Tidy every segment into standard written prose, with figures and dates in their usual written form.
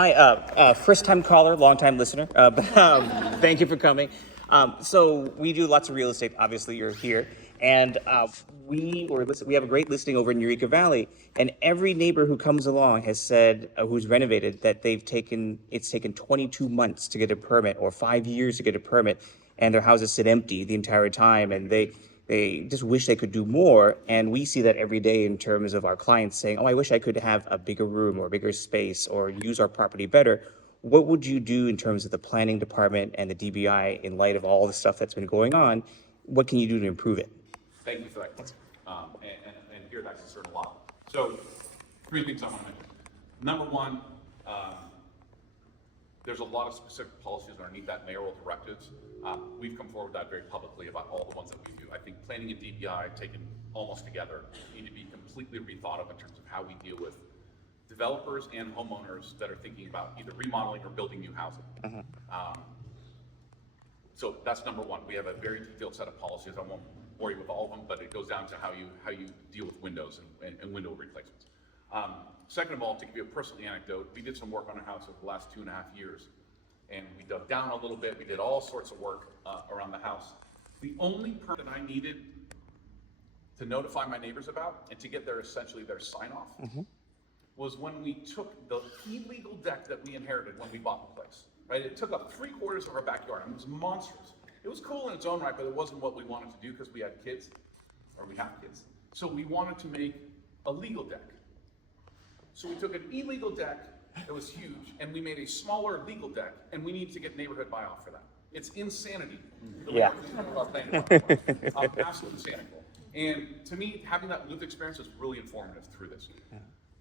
Hi, first-time caller, long-time listener. Thank you for coming. So we do lots of real estate. Obviously, you're here, and we have a great listing over in Eureka Valley. And every neighbor who comes along has said, who's renovated, that it's taken 22 months to get a permit or 5 years to get a permit, and their houses sit empty the entire time, and they just wish they could do more. And we see that every day in terms of our clients saying, oh, I wish I could have a bigger room or a bigger space or use our property better. What would you do in terms of the planning department and the DBI in light of all the stuff that's been going on? What can you do to improve it? Thank you for that question. And hear that concern a lot. So, three things I want to mention. Number one, there's a lot of specific policies underneath that mayoral directives. We've come forward with that very publicly about all the ones that we do. I think planning and DBI taken almost together need to be completely rethought of in terms of how we deal with developers and homeowners that are thinking about either remodeling or building new housing. So that's number one. We have a very detailed set of policies. I won't bore you with all of them, but it goes down to how you deal with windows and window replacements. Second of all, to give you a personal anecdote, we did some work on a house over the last 2.5 years, and we dug down a little bit. We did all sorts of work around the house. The only permit that I needed to notify my neighbors about and to get essentially their sign off was when we took the illegal deck that we inherited when we bought the place. Right? It took up 3/4 of our backyard. I mean, it was monstrous. It was cool in its own right, but it wasn't what we wanted to do because we had kids, or we have kids. So we wanted to make a legal deck. So we took an illegal deck that was huge, and we made a smaller legal deck, and we need to get neighborhood buy-off for that. It's insanity. Yeah. Absolute insanity. And to me, having that lived experience is really informative through this. Yeah.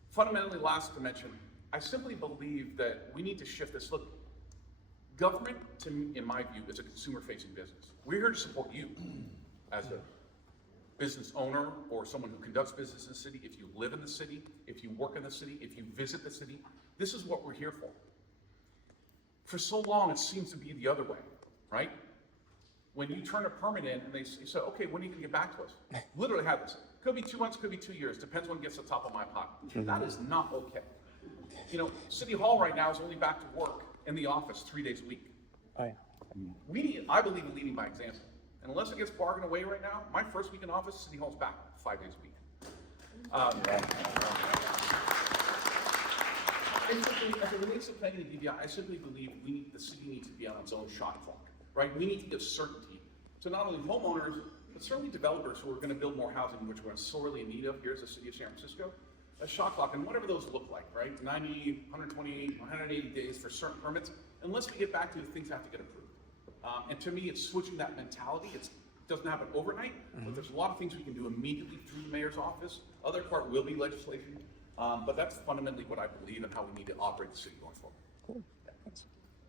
Fundamentally, last to mention, I simply believe that we need to shift this. Look, government, to me, in my view, is a consumer-facing business. We're here to support you as a business owner or someone who conducts business in the city. If you live in the city, if you work in the city, if you visit the city, this is what we're here for. For so long, it seems to be the other way, right? When you turn a permit in and they say, okay, when are you gonna get back to us? Literally have this. Could be 2 months, could be 2 years, depends when it gets to the top of my pot. That is not okay. You know, City Hall right now is only back to work in the office 3 days a week. Oh, yeah. I believe in leading by example. And unless it gets bargained away right now, my first week in office, City Hall's back 5 days a week. As it relates to planning and DBI, I simply believe the city needs to be on its own shot clock, right? We need to give certainty to not only homeowners, but certainly developers who are going to build more housing, which we're sorely in need of here as the city of San Francisco. A shot clock, and whatever those look like, right? 90, 128, 180 days for certain permits, unless we get back to things have to get approved. And to me, it's switching that mentality. It doesn't happen overnight, but there's a lot of things we can do immediately through the mayor's office. Other part will be legislation, but that's fundamentally what I believe and how we need to operate the city going forward. Cool.